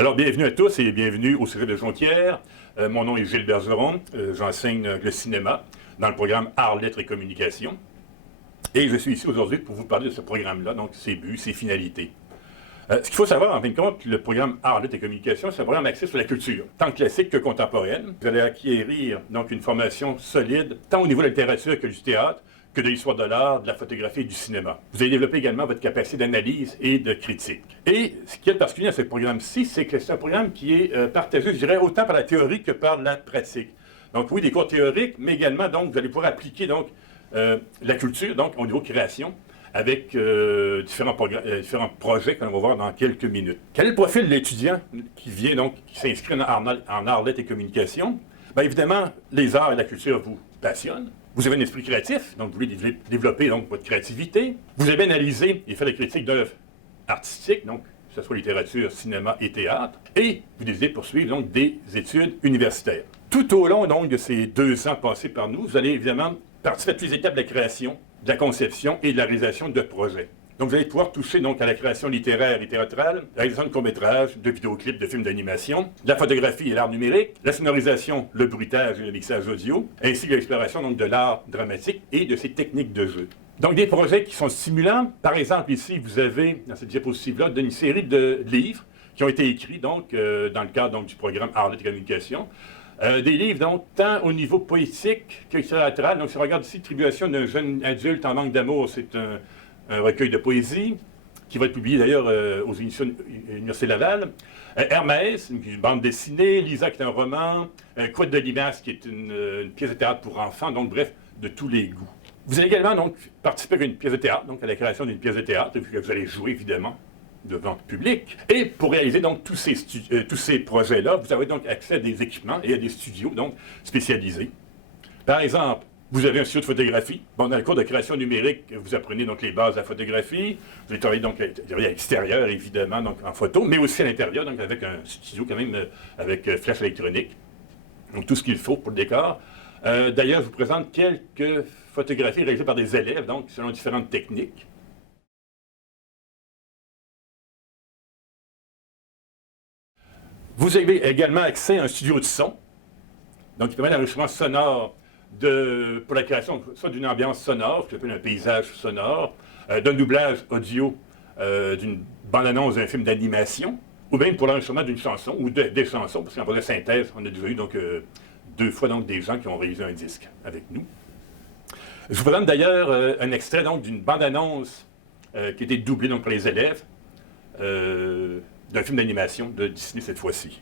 Alors, bienvenue à tous et bienvenue au Cégep de Jonquière. Mon nom est Gilles Bergeron. J'enseigne le cinéma dans le programme Arts, Lettres et Communication. Et je suis ici aujourd'hui pour vous parler de ce programme-là, donc ses buts, ses finalités. Ce qu'il faut savoir, en fin de compte, le programme Arts, Lettres et Communication, c'est un programme axé sur la culture, tant classique que contemporaine. Vous allez acquérir donc une formation solide, tant au niveau de la littérature que du théâtre, que de l'histoire de l'art, de la photographie et du cinéma. Vous allez développer également votre capacité d'analyse et de critique. Et ce qui est particulier dans ce programme-ci, c'est que c'est un programme qui est partagé, je dirais, autant par la théorie que par la pratique. Donc oui, des cours théoriques, mais également, donc, vous allez pouvoir appliquer donc, la culture, donc, au niveau création, avec différents projets qu'on va voir dans quelques minutes. Quel est le profil de l'étudiant qui vient donc, qui s'inscrit en arts, lettres et communication? Bien évidemment, les arts et la culture vous passionnent. Vous avez un esprit créatif, donc vous voulez développer donc, votre créativité. Vous avez analysé et fait la critique d'œuvres artistiques, donc que ce soit littérature, cinéma et théâtre. Et vous désirez poursuivre donc des études universitaires. Tout au long donc de ces 2 ans passés par nous, vous allez évidemment participer à toutes les étapes de la création, de la conception et de la réalisation de projets. Donc vous allez pouvoir toucher donc, à la création littéraire et théâtrale, la réalisation de courts-métrages, de vidéoclips, de films d'animation, la photographie et l'art numérique, la sonorisation, le bruitage et le mixage audio, ainsi que l'exploration donc, de l'art dramatique et de ses techniques de jeu. Donc des projets qui sont stimulants. Par exemple, ici, vous avez, dans cette diapositive-là, une série de livres qui ont été écrits donc, dans le cadre donc, du programme Arts, Lettres et Communication. Des livres, donc, tant au niveau poétique que théâtral. Donc, si on regarde ici, Tribulation d'un jeune adulte en manque d'amour, c'est un recueil de poésie, qui va être publié d'ailleurs aux éditions Université Laval. Hermès, une bande dessinée. Lisa, qui est un roman. Couette de Limace, qui est une pièce de théâtre pour enfants. Donc, bref, de tous les goûts. Vous allez également donc, participer à une pièce de théâtre, donc à la création d'une pièce de théâtre, que vous allez jouer évidemment devant le public. Et pour réaliser donc tous ces projets-là, vous avez donc accès à des équipements et à des studios donc spécialisés. Par exemple, vous avez un studio de photographie. Bon, dans le cours de création numérique, vous apprenez donc les bases de la photographie. Vous allez travailler donc à l'extérieur, évidemment, donc en photo, mais aussi à l'intérieur, donc avec un studio quand même avec flèche électronique. Donc tout ce qu'il faut pour le décor. D'ailleurs, je vous présente quelques photographies réalisées par des élèves, donc selon différentes techniques. Vous avez également accès à un studio de son, donc qui permet l'enregistrement sonore pour la création soit d'une ambiance sonore, ce qu'on appelle un paysage sonore, d'un doublage audio d'une bande-annonce d'un film d'animation, ou bien pour l'enregistrement d'une chanson, ou des chansons, parce qu'en projet de synthèse, on a déjà eu donc 2 fois donc, des gens qui ont réalisé un disque avec nous. Je vous présente d'ailleurs un extrait donc d'une bande-annonce qui a été doublée donc, par les élèves d'un film d'animation de Disney cette fois-ci.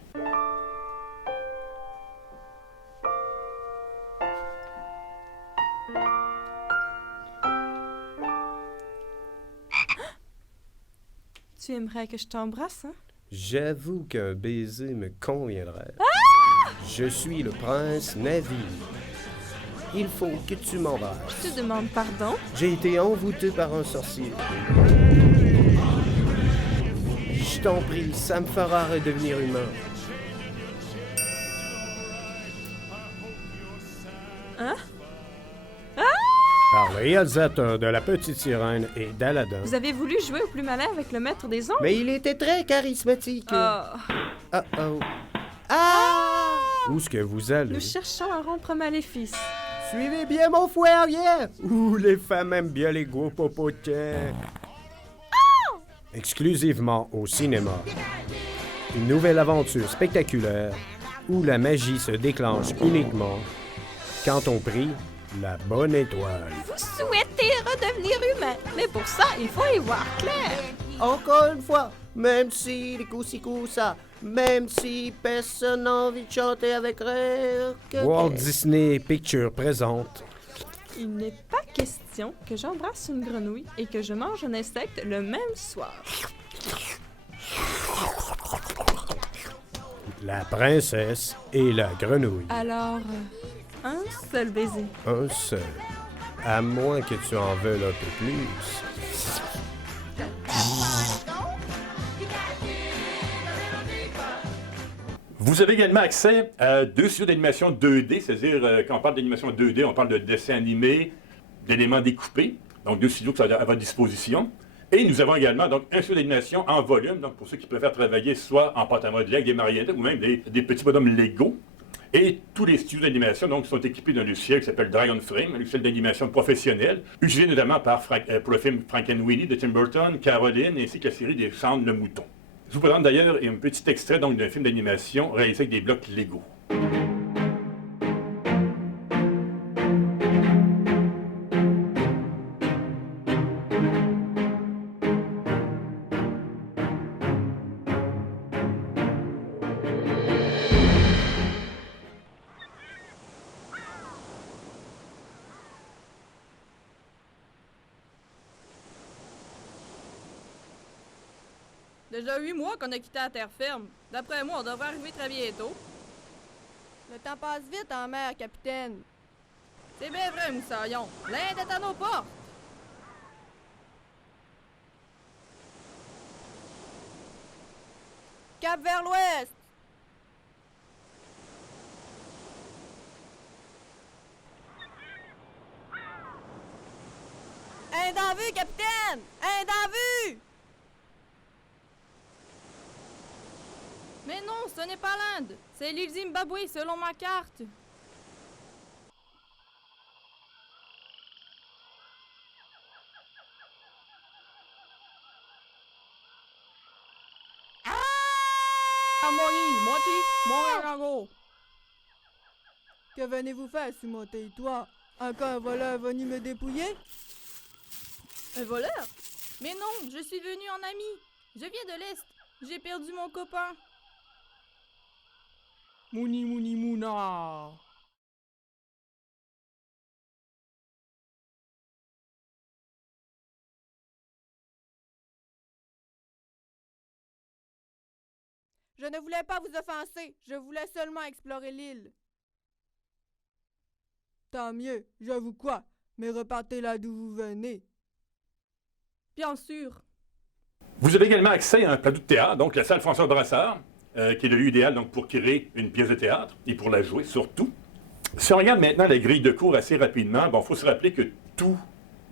Tu aimerais que je t'embrasse, hein? J'avoue qu'un baiser me conviendrait. Je suis le prince Navi. Il faut que tu m'embrasses. Je te demande pardon. J'ai été envoûté par un sorcier. Je t'en prie, ça me fera redevenir humain. Hein? Par le réalisateur de La Petite Sirène et d'Aladin. Vous avez voulu jouer au plus malin avec le maître des ombres? Mais il était très charismatique. Oh. Oh. Ah! Où est-ce que vous allez? Nous cherchons à rompre Maléfice. Suivez bien mon fouet arrière! Ouh, les femmes aiment bien les gros popotins. Exclusivement au cinéma. Une nouvelle aventure spectaculaire où la magie se déclenche uniquement quand on prie la bonne étoile. Vous souhaitez redevenir humain, mais pour ça, il faut y voir clair. Encore une fois, même si les ça, même si personne n'a envie de chanter avec rire. Walt Disney Pictures présente. Il n'est pas question que j'embrasse une grenouille et que je mange un insecte le même soir. La princesse et la grenouille. Alors, un seul baiser. Un seul. À moins que tu en veuilles un peu plus. Vous avez également accès à 2 studios d'animation 2D, c'est-à-dire quand on parle d'animation 2D, on parle de dessin animé, d'éléments découpés, donc 2 studios qui sont à votre disposition, Et nous avons également donc un studio d'animation en volume, donc pour ceux qui préfèrent travailler soit en pâte à modeler avec des marionnettes ou même des petits bonhommes Lego. Et tous les studios d'animation donc, sont équipés d'un logiciel qui s'appelle Dragon Frame, un logiciel d'animation professionnel, utilisé notamment pour le film Frankenweenie de Tim Burton, Caroline, ainsi que la série des Cendres le Mouton. Je vous présente d'ailleurs un petit extrait d'un film d'animation réalisé avec des blocs Lego. Déjà 8 mois qu'on a quitté la terre ferme. D'après moi, on devrait arriver très bientôt. Le temps passe vite en mer, capitaine. C'est bien vrai, Moussaillon. L'Inde est à nos portes. Cap vers l'ouest. Inde en vue, capitaine! Inde en vue! Mais non, ce n'est pas l'Inde. C'est l'île Zimbabwe, selon ma carte. Que venez-vous faire sur mon territoire? Encore un voleur venu me dépouiller? Un voleur? Mais non, je suis venu en ami. Je viens de l'Est. J'ai perdu mon copain. Mouni mouni mouna! Je ne voulais pas vous offenser, je voulais seulement explorer l'île. Tant mieux, je vous crois, mais repartez là d'où vous venez. Bien sûr. Vous avez également accès à un plateau de théâtre, donc la salle François Brassard, qui est le lieu idéal donc, pour créer une pièce de théâtre et pour la jouer surtout. Si on regarde maintenant la grille de cours assez rapidement, il faut se rappeler que tous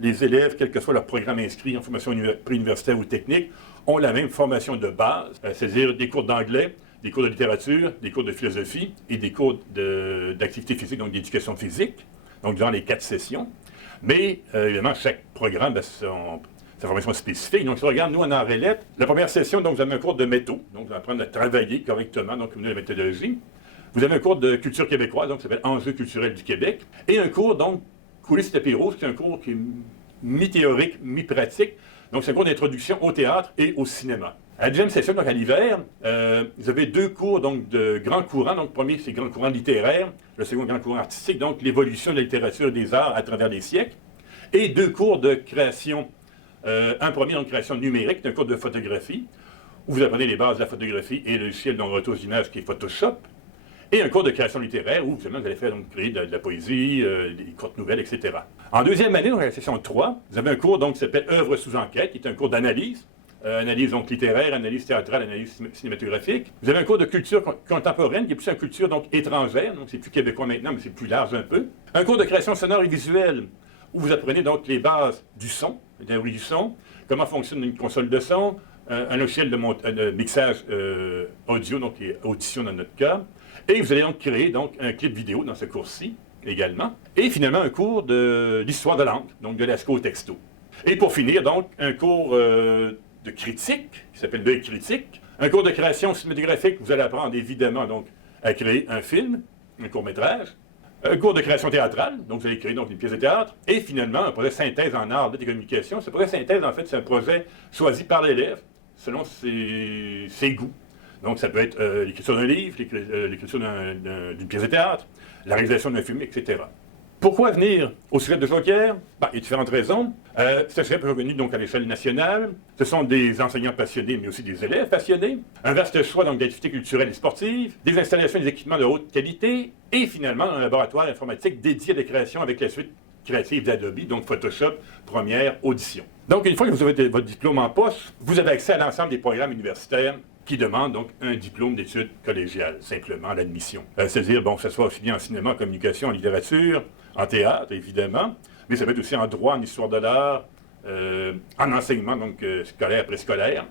les élèves, quel que soit leur programme inscrit en formation préuniversitaire ou technique, ont la même formation de base, c'est-à-dire des cours d'anglais, des cours de littérature, des cours de philosophie et des cours d'activité physique, donc d'éducation physique, donc durant les 4 sessions. Mais évidemment, chaque programme a sa formation spécifique. Donc, si on regarde, nous, en Arlette, la première session, donc, vous avez un cours de métaux, donc vous allez apprendre à travailler correctement, donc, la méthodologie. Vous avez un cours de culture québécoise, donc, ça s'appelle Enjeux culturels du Québec, et un cours, donc, Coulisses tapis rouge, qui est un cours qui est mi-théorique, mi-pratique. Donc, c'est un cours d'introduction au théâtre et au cinéma. À la deuxième session, donc à l'hiver, vous avez 2 cours donc, de grands courants. Donc, le premier, c'est grand courant littéraire, le second, grand courant artistique, donc l'évolution de la littérature et des arts à travers les siècles. Et 2 cours de création. Un premier, donc, création numérique, c'est un cours de photographie, où vous apprenez les bases de la photographie et le logiciel dont retour aux images qui est Photoshop. Et un cours de création littéraire, où vous allez faire donc, créer de la poésie, des courtes nouvelles, etc. En deuxième année, donc à la session 3, vous avez un cours donc, qui s'appelle Œuvres sous enquête, qui est un cours d'analyse. Analyse donc, littéraire, analyse théâtrale, analyse cinématographique. Vous avez un cours de culture contemporaine, qui est plus une culture donc, étrangère, donc c'est plus québécois maintenant, mais c'est plus large un peu. Un cours de création sonore et visuelle, où vous apprenez donc les bases du son, la théorie du son, comment fonctionne une console de son, un logiciel de mixage audio, donc et audition dans notre cas. Et vous allez donc créer donc, un clip vidéo dans ce cours-ci également. Et finalement, un cours d'histoire de langue, donc de l'ASCO au texto. Et pour finir, donc, un cours de critique, qui s'appelle l'œil critique. Un cours de création cinématographique, vous allez apprendre évidemment donc, à créer un film, un court-métrage. Un cours de création théâtrale, donc vous allez créer donc, une pièce de théâtre. Et finalement, un projet synthèse en art de communication. Ce projet synthèse, en fait, c'est un projet choisi par l'élève selon ses goûts. Donc, ça peut être l'écriture d'un livre, l'écriture d'une pièce de théâtre, la réalisation d'un film, etc. Pourquoi venir au Cégep de Jonquière? Il y a différentes raisons. C'est un cégep revenu donc à l'échelle nationale. Ce sont des enseignants passionnés, mais aussi des élèves passionnés. Un vaste choix donc d'activités culturelles et sportives, des installations et des équipements de haute qualité, et finalement un laboratoire informatique dédié à la création avec la suite créative d'Adobe, donc Photoshop, Premiere, Audition. Donc, une fois que vous avez votre diplôme en poche, vous avez accès à l'ensemble des programmes universitaires qui demandent donc un diplôme d'études collégiales, simplement, à l'admission. C'est-à-dire, bon, que ce soit aussi bien en cinéma, en communication, en littérature, en théâtre, évidemment, mais ça peut être aussi en droit, en histoire de l'art, en enseignement, donc scolaire, préscolaire.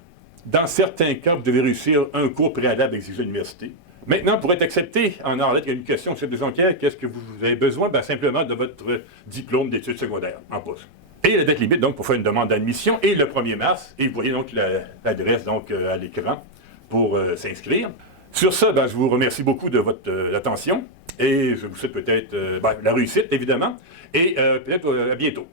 Dans certains cas, vous devez réussir un cours préalable exigé à l'université. Maintenant, pour être accepté en arts, lettres et communication au Cégep des Jonquières, qu'est-ce que vous avez besoin? Ben, simplement de votre diplôme d'études secondaires en poste. Et la date limite, donc, pour faire une demande d'admission, est le 1er mars. Et vous voyez donc l'adresse donc, à l'écran pour s'inscrire. Sur ça, ben, je vous remercie beaucoup de votre attention. Et je vous souhaite peut-être la réussite, évidemment. Et peut-être à bientôt.